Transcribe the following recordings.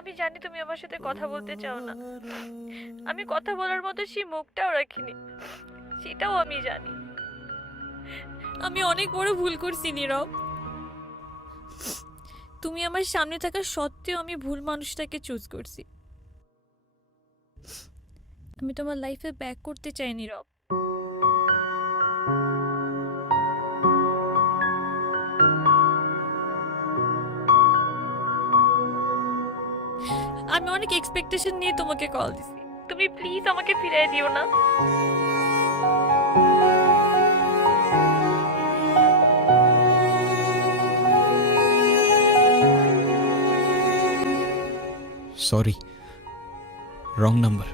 আমি জানি তুমি আমার সাথে কথা বলতে চাও না। আমি কথা বলার মতো সেই মুখটাও রাখিনি, সেটাও আমি জানি। আমি অনেক বড় ভুল করছি, নীরব। তুমি আমার সামনে থাকা সত্ত্বেও আমি ভুল মানুষটাকে চুজ করছি। আমি তোমার লাইফে ব্যাক করতে চাই, নীরব। আমি অনেক এক্সপেকটেশন নিয়ে তোমাকে কল দিছি। তুমি প্লিজ আমাকে ফিরিয়ে দিও না। সরি রং নাম্বার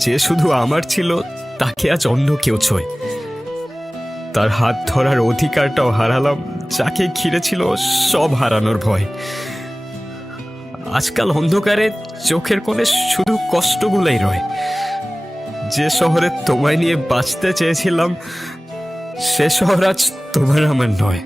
যে শুধু আমার ছিল, তাকে আজ অন্য কেউ ছোয়। তার হাত ধরার অধিকারটাও হারালাম, যাকে ঘিরে ছিল সব হারানোর ভয়। আজকাল অন্ধকারে চোখের কোণে শুধু কষ্টগুলোই রয়। যে শহরে তোমায় নিয়ে বাঁচতে চেয়েছিলাম, সে শহর আজ তোমার আমার নয়।